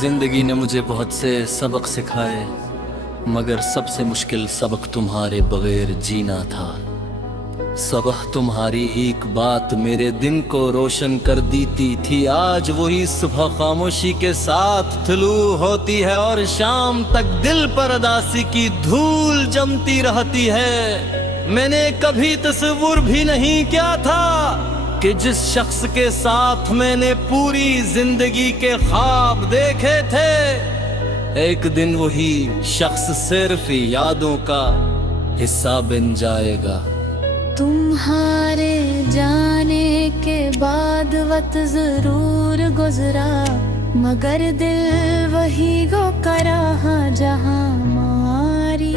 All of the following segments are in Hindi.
जिंदगी ने मुझे बहुत से सबक सिखाए, मगर सबसे मुश्किल सबक तुम्हारे बगैर जीना था। सुबह तुम्हारी एक बात मेरे दिन को रोशन कर देती थी। आज वही सुबह खामोशी के साथ तुलू होती है और शाम तक दिल पर उदासी की धूल जमती रहती है। मैंने कभी तस्वुर भी नहीं किया था कि जिस शख्स के साथ मैंने पूरी जिंदगी के ख्वाब देखे थे, एक दिन वही शख्स सिर्फ यादों का हिस्सा बन जाएगा। तुम्हारे जाने के बाद वक्त जरूर गुजरा, मगर दिल वही गो करा जहां हमारी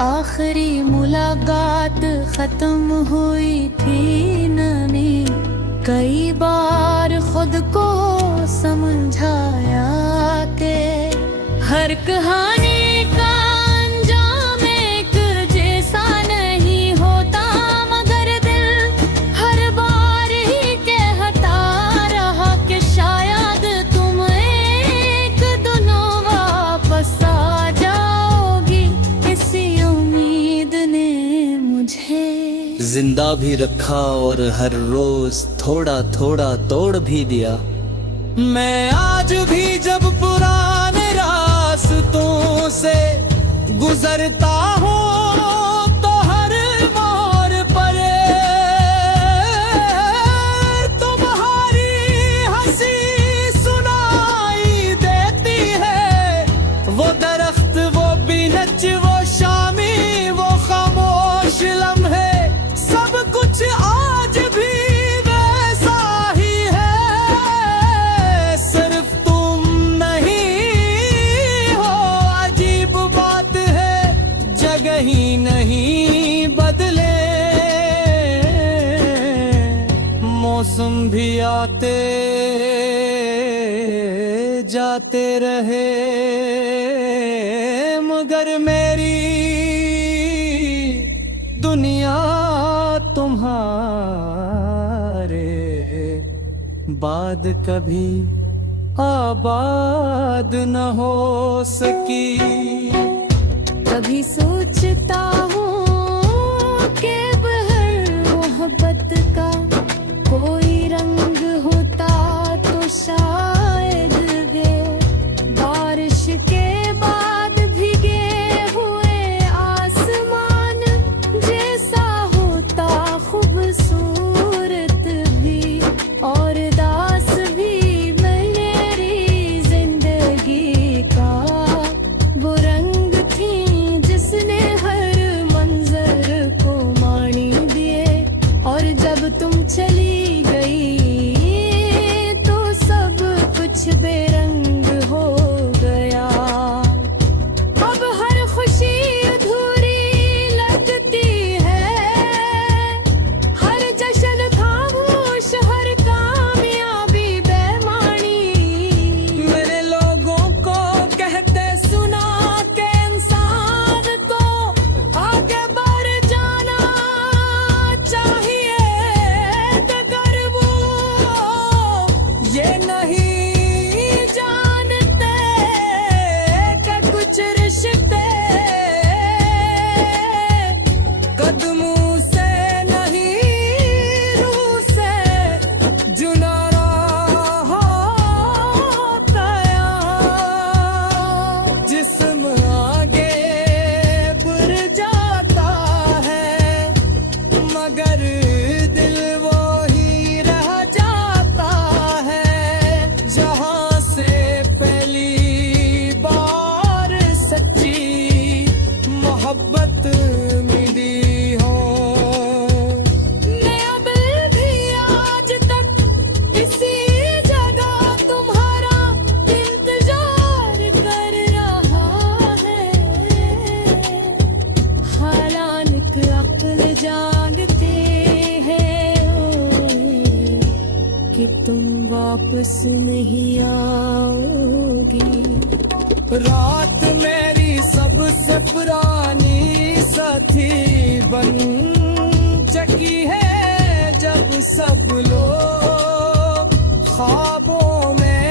आखिरी मुलाकात खत्म हुई थी ननी। कई बार खुद को समझाया कि हर कहानी का अंजाम एक जैसा नहीं होता, मगर दिल हर बार ही कहता रहा कि शायद तुम एक दिनों वापस आ जाओगी। इसी उम्मीद ने मुझे जिंदा भी रखा और हर रोज थोड़ा थोड़ा तोड़ भी दिया। मैं आज भी जब पुराने रास्तों से गुजरता हूँ तो हर मोड़ पर तुम्हारी हंसी सुनाई देती है। वो दरख्त, वो बीनच, वो शामी, वो खामोश लम्हे, सब कुछ आज भी वैसा ही है। सिर्फ तुम नहीं हो, अजीब बात है, जगह ही नहीं बदले। मौसम भी आते जाते रहे, मगर मेरी दुनिया तुम्हारे बाद कभी आबाद न हो सकी। कभी सोचता हूँ कि हर मोहब्बत का कोई रंग होता तो शायद वे बारिश के बाद भीगे हुए आसमान जैसा होता, खूबसूरत भी और दास भी। मेरी जिंदगी का वो रंग थी जिसने हर मंजर को मानी दिए, और जब तुम चली गई तो सब कुछ बेरंग हो गया। अब हर खुशी अधूरी लगती है, हर जश्न खामोश, हर कामयाबी बेमानी। मेरे लोगों को कहते सुना के इंसान को आगे बढ़ जाना चाहिए, मगर वो ये नहीं जानते कि कुछ रिश्ते कदमों से नहीं रूह से जुड़ा होता है। जिस्म आगे बढ़ जाता है, मगर दिल वो ही रह जाता है। जहाँ से पहली बार सच्ची मोहब्बत मिली हो। मैं अब भी आज तक इसी जगह तुम्हारा इंतजार कर रहा है। हालांक अक्ल जानते हैं कि तुम वापस नहीं आओगी। रात मेरी सबसे पुरानी साथी बन चुकी है, जब सब लोग ख्वाबों में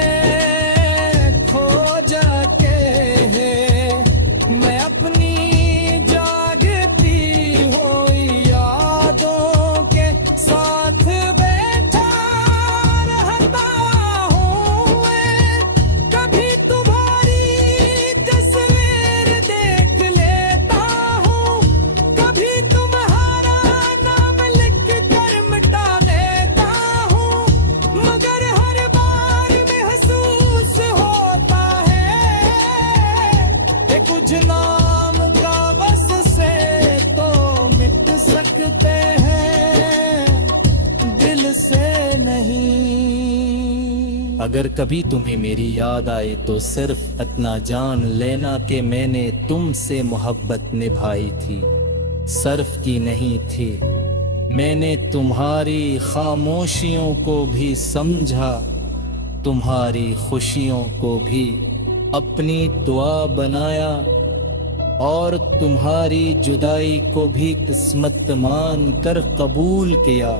अगर कभी तुम्हें मेरी याद आए तो सिर्फ इतना जान लेना कि मैंने तुमसे मोहब्बत निभाई थी, सिर्फ की नहीं थी। मैंने तुम्हारी खामोशियों को भी समझा, तुम्हारी खुशियों को भी अपनी दुआ बनाया, और तुम्हारी जुदाई को भी किस्मत मान कर कबूल किया।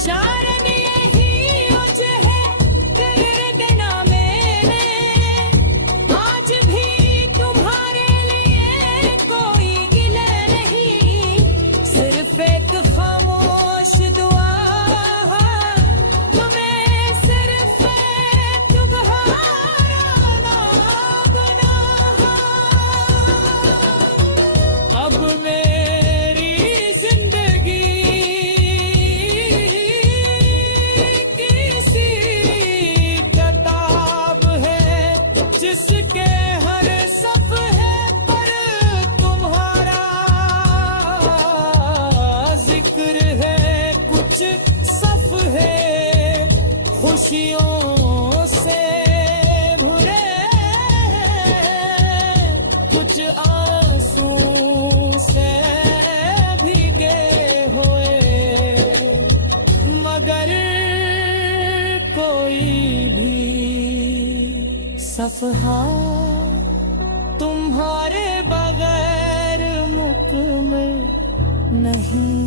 शारन यही वजह है तेरे बिना मेरे आज भी तुम्हारे लिए कोई गिला नहीं, सिर्फ एक खामोश दुआ तुम्हें, सिर्फ तुम्हारा नाम गुनाह। अब मेरी जिंदगी किसी किताब है जिसके हर सफ़े पर तुम्हारा जिक्र है। कुछ सफ़े खुशियों से भरे, कुछ आंसू से भीगे हुए, मगर कोई भी सफ़हा तुम्हारे बगैर मुकम्मल नहीं।